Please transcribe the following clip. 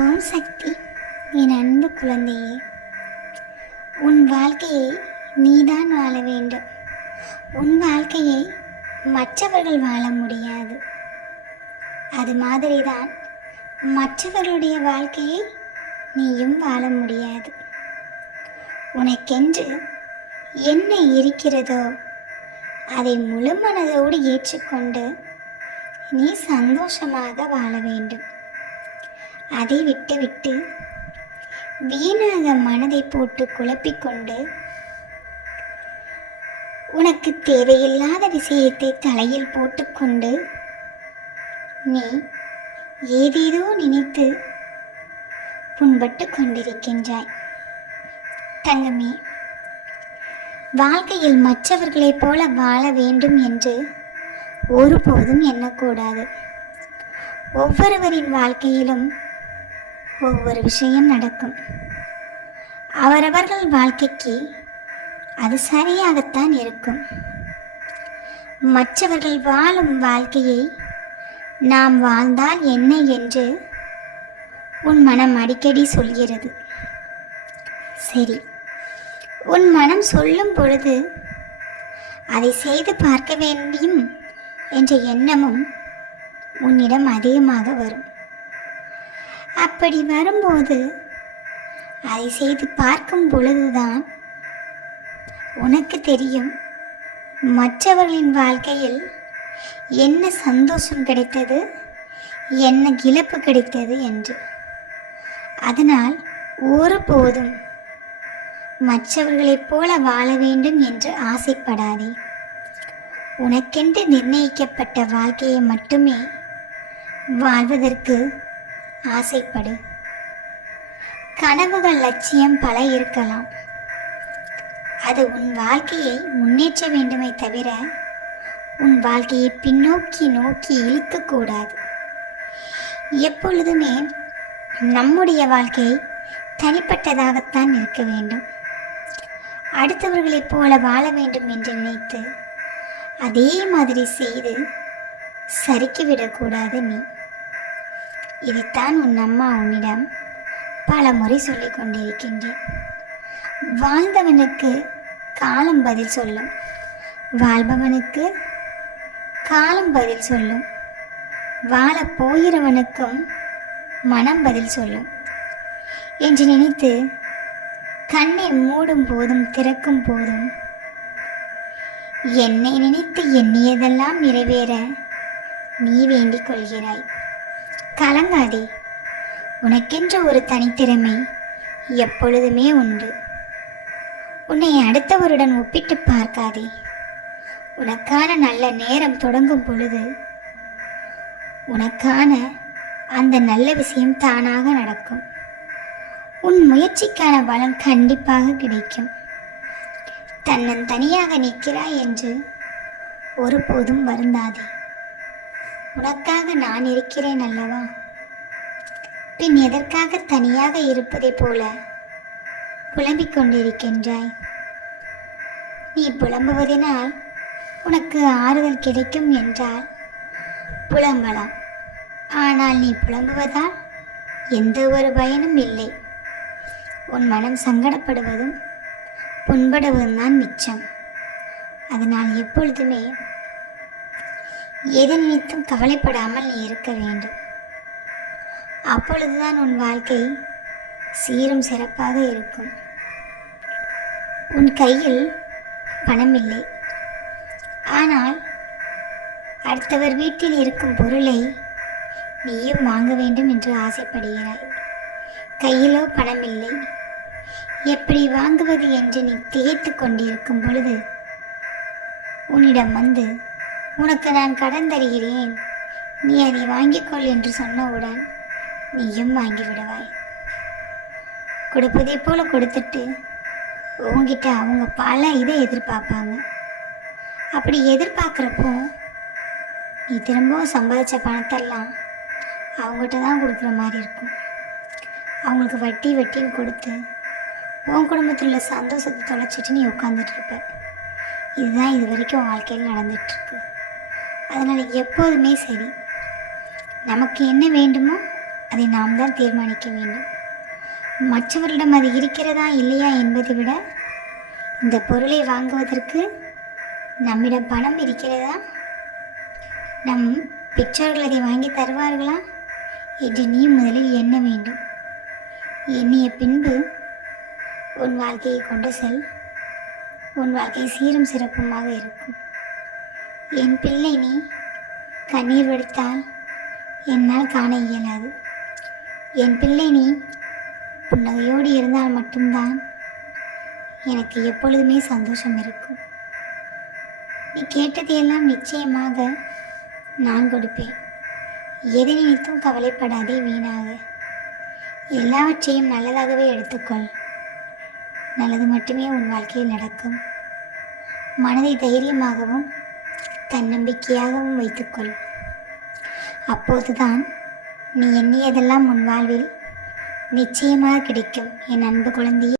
ஓம் சக்தி. என் அன்பு குழந்தையே உன் வாழ்க்கையை நீதான் வாழ வேண்டும். உன் வாழ்க்கையை மற்றவர்கள் வாழ முடியாது. அது மாதிரி தான் மற்றவர்களுடைய வாழ்க்கையை நீயும் வாழ முடியாது. உனக்கென்று என்ன இருக்கிறதோ அதை முழு மனதோடு ஏற்றுக்கொண்டு நீ சந்தோஷமாக வாழ வேண்டும். அதை விட்டுவிட்டு வீணாக மனதை போட்டு குழப்பிக்கொண்டு உனக்கு தேவையில்லாத விஷயத்தை தலையில் போட்டுக்கொண்டு நீ ஏதேதோ நினைத்து புண்பட்டு கொண்டிருக்கின்றாய். தங்கமே வாழ்க்கையில் மற்றவர்களைப் போல வாழ வேண்டும் என்று ஒருபோதும் எண்ணக்கூடாது. ஒவ்வொருவரின் வாழ்க்கையிலும் ஒவ்வொரு விஷயம் நடக்கும். அவரவர்கள் வாழ்க்கைக்கு அது சரியாகத்தான் இருக்கும். மற்றவர்கள் வாழும் வாழ்க்கையை நாம் வாழ்ந்தால் என்ன என்று உன் மனம் அடிக்கடி சொல்கிறது. சரி உன் மனம் சொல்லும் பொழுது அதை செய்து பார்க்க வேண்டும் என்ற எண்ணமும் உன்னிடம் அதிகமாக வரும். அப்படி வரும்போது அதை செய்து பார்க்கும் பொழுதுதான் உனக்கு தெரியும் மற்றவர்களின் வாழ்க்கையில் என்ன சந்தோஷம் கிடைத்தது என்ன இழப்பு கிடைத்தது என்று. அதனால் ஒருபோதும் மற்றவர்களைப் போல வாழ வேண்டும் என்று ஆசைப்படாதே. உனக்கென்று நிர்ணயிக்கப்பட்ட வாழ்க்கையை மட்டுமே வாழ்வதற்கு ஆசைப்படு. கனவுகள் லட்சியம் பல இருக்கலாம். அது உன் வாழ்க்கையை முன்னேற்ற வேண்டுமே தவிர உன் வாழ்க்கையை பின்னோக்கி நோக்கி இழுக்கக்கூடாது எப்பொழுதுமே நம்முடைய வாழ்க்கை தனிப்பட்டதாகத்தான் இருக்க வேண்டும். அடுத்தவர்களைப் போல வாழ வேண்டும் என்று நினைத்து அதே மாதிரி செய்து சறுக்கிவிடக்கூடாது நீ. இதைத்தான் உன் அம்மா உன்னிடம் பல முறை சொல்லிக் கொண்டிருக்கின்றேன். வாழ்ந்தவனுக்கு காலம் பதில் சொல்லும். வாழ்பவனுக்கு காலம் பதில் சொல்லும். வாழப் போகிறவனுக்கும் மனம் பதில் சொல்லும். என்று நினைத்து கண்ணை மூடும் போதும் திறக்கும் போதும் என்னை நினைத்து எண்ணியதெல்லாம் நிறைவேற நீ வேண்டிக் கொள்கிறாய். கலங்காதே. உனக்கென்ற ஒரு தனித்திறமை எப்பொழுதுமே உண்டு. உன்னை அடுத்தவருடன் ஒப்பிட்டு பார்க்காதே. உனக்கான நல்ல நேரம் தொடங்கும் பொழுது உனக்கான அந்த நல்ல விஷயம் தானாக நடக்கும். உன் முயற்சிக்கான பலன் கண்டிப்பாக கிடைக்கும். தன்னன் தனியாக நிற்கிறாய் என்று ஒருபோதும் வருந்தாதே. உனக்காக நான் இருக்கிறேன் அல்லவா? பின் எதற்காக தனியாக இருப்பதைப் போல புலம்பிக் கொண்டிருக்கின்றாய்? நீ புலம்புவதனால் உனக்கு ஆறுதல் கிடைக்கும் என்றால் புலம்பலாம். ஆனால் நீ புலம்புவதால் எந்த ஒரு பயனும் இல்லை. உன் மனம் சங்கடப்படுவதும் புண்படுவதும் தான் மிச்சம். அதனால் எப்பொழுதுமே எதை நினைத்தும் கவலைப்படாமல் நீ இருக்க வேண்டும். அப்பொழுதுதான் உன் வாழ்க்கை சீரும் சிறப்பாக இருக்கும். உன் கையில் பணமில்லை. ஆனால் அடுத்தவர் வீட்டில் இருக்கும் பொருளை நீயும் வாங்க வேண்டும் என்று ஆசைப்படுகிறாய். கையிலோ பணமில்லை. எப்படி வாங்குவது என்று நீ திகைத்து கொண்டிருக்கும் பொழுது உன்னிடம் வந்து உனக்கு நான் கடன் தருகிறேன். நீ அதை வாங்கிக்கொள் என்று சொன்னவுடன் நீயும் வாங்கிவிடுவாய் கொடுப்பதை போல கொடுத்துட்டு உங்ககிட்ட அவங்க பல இதை எதிர்பார்ப்பாங்க. அப்படி எதிர்பார்க்குறப்போ நீ திரும்பவும் சம்பாதிச்ச பணத்தெல்லாம் அவங்ககிட்ட தான் கொடுக்குற மாதிரி இருக்கும். அவங்களுக்கு வட்டி வட்டின்னு கொடுத்து உன் குடும்பத்தில் உள்ள சந்தோஷத்தை தொலைச்சிட்டு நீ உட்காந்துட்டு இருப்ப. இதுதான் இது வரைக்கும் வாழ்க்கையில் நடந்துட்டுருக்கு அதனால் எப்போதுமே சரி. நமக்கு என்ன வேண்டுமோ அதை நாம் தான் தீர்மானிக்க வேண்டும். மற்றவரிடம் அது இருக்கிறதா இல்லையா என்பதை விட இந்த பொருளை வாங்குவதற்கு நம்மிடம் பணம் இருக்கிறதா? நம் பெற்றோர்கள் அதை வாங்கி தருவார்களா? என்று நீ முதலில் எண்ண வேண்டும். எண்ணிய பின்பு உன் வாழ்க்கையை கொண்டு செல். உன் வாழ்க்கை சீரும் சிறப்புமாக இருக்கும். என் பிள்ளை நீ கண்ணீர் வடித்தால் என்னால் காண இயலாது. என் பிள்ளை நீ புன்னகையோடு இருந்தால் மட்டும்தான் எனக்கு எப்பொழுதுமே சந்தோஷம் இருக்கும். நீ கேட்டதையெல்லாம் நிச்சயமாக நான் கொடுப்பேன். எதை நினைத்தும் கவலைப்படாதே வீணாக. எல்லாவற்றையும் நல்லதாகவே எடுத்துக்கொள். நல்லது மட்டுமே உன் வாழ்க்கையில் நடக்கும். மனதை தைரியமாகவும் தன்னம்பிக்கையாகவும் வைத்துக்கொள். அப்போதுதான் நீ எண்ணியதெல்லாம் உன் வாழ்வில் நிச்சயமாக கிடைக்கும். என் அன்பு குழந்தையே.